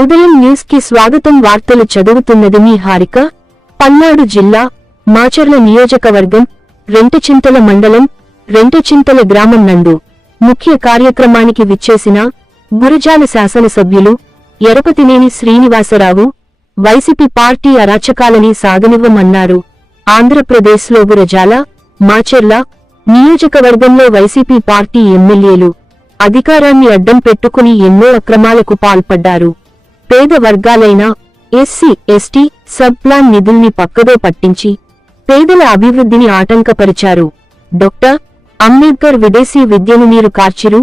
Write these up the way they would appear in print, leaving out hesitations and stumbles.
ఉదయం న్యూస్ కి స్వాగతం. వార్తలు చదువుతున్నది మీ హారిక. పల్నాడు జిల్లా మాచర్ల నియోజకవర్గం రెంటచింతల మండలం రెంటచింతల గ్రామం నందు ముఖ్య కార్యక్రమానికి విచ్చేసిన గురజాల శాసనసభ్యులు ఎరపతినేని శ్రీనివాసరావు వైసీపీ పార్టీ అరాచకాలని సాగనివ్వమన్నారు. ఆంధ్రప్రదేశ్లో గురజాల మాచర్ల నియోజకవర్గంలో వైసీపీ పార్టీ ఎమ్మెల్యేలు అధికారాన్ని అడ్డం పెట్టుకుని ఎన్నో అక్రమాలకు పాల్పడ్డారు. పేద వర్గాలైన ఎస్సీ ఎస్టీ సబ్ ప్లాన్ నిధుల్ని పక్కదో పట్టించి పేదల అభివృద్ధిని ఆటంకపరిచారు. డాక్టర్ అంబేద్కర్ విదేశీ విద్యను నీరు కార్చిరు.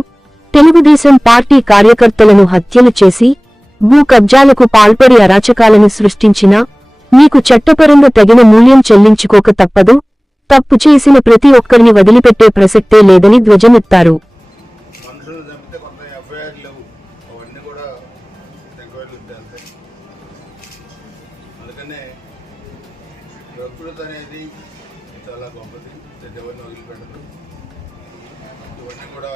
తెలుగుదేశం పార్టీ కార్యకర్తలను హత్యలు చేసి భూ కబ్జాలకు పాల్పడి అరాచకాలను సృష్టించినా మీకు చట్టపరంగా తగిన మూల్యం చెల్లించుకోక తప్పదు. తప్పు చేసిన ప్రతి ఒక్కరిని వదిలిపెట్టే ప్రసక్తే లేదని ధ్వజమెత్తారు. అందుకనే ప్రకృతి అనేది చాలా గొప్పది, ఎవరిని వదిలిపెట్టదు. ఇవన్నీ కూడా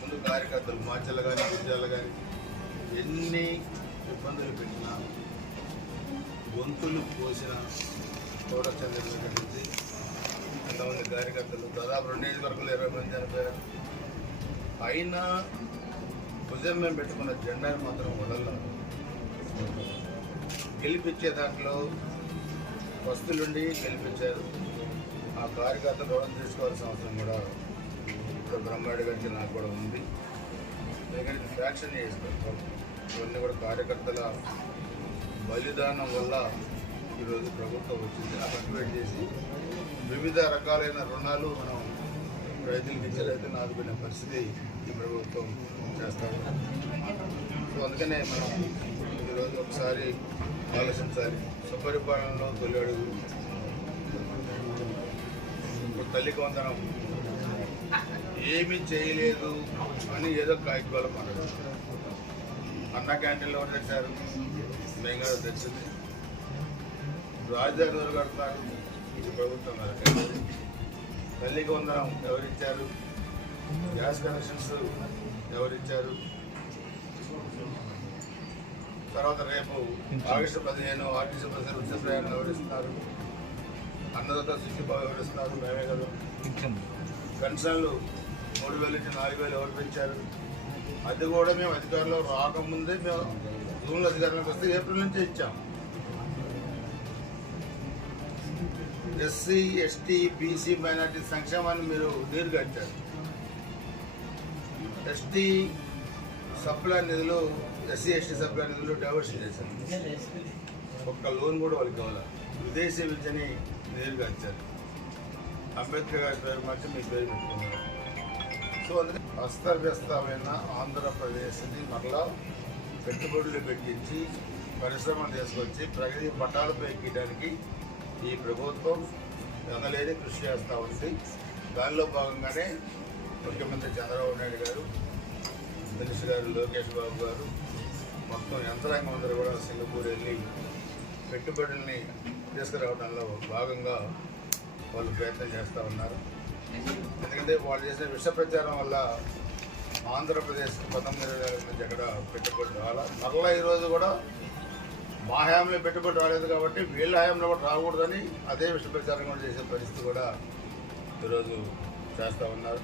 ముందు కార్యకర్తలు మాచర్లు కానీ గుర్జాలు కానీ ఎన్ని ఇబ్బందులు పెట్టినా గొంతులు కోసిన కూడా చంద్రులు నుంచి ఎంతమంది కార్యకర్తలు దాదాపు 2 నియోజకవర్గాలు 20 మంది చనిపోయారు. అయినా భుజం మేము పెట్టుకున్న జెండాని మాత్రం వదలలేదు. గెలిపించే దాంట్లో వస్తులుండి గెలిపించారు. ఆ కార్యకర్తలు రుణం తీసుకోవాల్సిన అవసరం కూడా ఇప్పుడు బ్రహ్మాడి గారికి నాకు కూడా ఉంది. ఎందుకంటే ఫ్యాక్షన్ చేసుకుంటాం. ఇవన్నీ కూడా కార్యకర్తల బలిదానం వల్ల ఈరోజు ప్రభుత్వం వచ్చింది. ఆ కట్టుబడి చేసి వివిధ రకాలైన రుణాలు మనం రైతులకు ఇచ్చే రైతులను ఆదుకునే పరిస్థితి ఈ ప్రభుత్వం చేస్తాము. సో అందుకనే మనం ఈరోజు ఒకసారి ఆలోచించాలి. సుపరిపాలనలో తొలి అడుగు. ఇప్పుడు తల్లికి వందనం ఏమీ చేయలేదు అని ఏదో కాయకూల మాట్లాడు. అన్న క్యాంటీన్లో ఎవరు తెచ్చారు? మేము కూడా తెచ్చింది. రాజధాని ఎవరు కడతారు? ఇది ప్రభుత్వం కట్టారు. తల్లికి వందనం ఎవరిచ్చారు? గ్యాస్ కనెక్షన్స్ ఎవరిచ్చారు? తర్వాత రేపు ఆగస్టు 15 ఆర్టీసీ బస్సులు ఉచిత ప్రయాణం ఎవరిస్తున్నారు? అన్నదాత శిశుభావం ఎవరిస్తున్నారు? మేమే కదా. పెన్షన్లు 3,000 నుంచి 4,000 ఎవరు పెంచారు? అది కూడా మేము అధికారంలో రాకముందే మేము జూన్లో అధికారంలోకి వస్తే ఏప్రిల్ నుంచే ఇచ్చాం. ఎస్సీ ఎస్టీ బీసీ మైనార్టీ సంక్షేమాన్ని మీరు నీరుగార్చారు. ఎస్టీ సప్లై నిధులు ఎస్సీ ఎస్టీ సప్లై నిధులు డైవర్షన్ చేశారు. ఒక్క లోన్ కూడా వాళ్ళకి కావాలి. విదేశీ విద్యని నీరుగార్చారు. అంబేద్కర్ గారి పేరు మార్చి మీ పేరు పెట్టుకున్నారు. సో అందుకే అస్తవ్యస్తమైన ఆంధ్రప్రదేశ్ని మరలా పెట్టుబడులు పెట్టించి పరిశ్రమలు తీసుకొచ్చి ప్రగతి పట్టాలపై ఎక్కడానికి ఈ ప్రభుత్వం ఎనలేని కృషి చేస్తూ ఉంది. దానిలో భాగంగానే ముఖ్యమంత్రి చంద్రబాబు నాయుడు గారు, మినిస్టర్ గారు లోకేష్ బాబు గారు మొత్తం యంత్రాంగం అందరూ కూడా సింగపూర్ వెళ్ళి పెట్టుబడుల్ని తీసుకురావడంలో భాగంగా వాళ్ళు ప్రయత్నం చేస్తూ ఉన్నారు. ఎందుకంటే వాళ్ళు చేసిన విష ప్రచారం వల్ల ఆంధ్రప్రదేశ్కి 19 నుంచి ఎక్కడ పెట్టుబడి రావాలా. మరలా ఈరోజు కూడా మా హయాంలో పెట్టుబడి రాలేదు కాబట్టి వీళ్ళ హయాంలో కూడా రాకూడదని అదే విష ప్రచారం కూడా చేసే పరిస్థితి కూడా ఈరోజు చేస్తూ ఉన్నారు.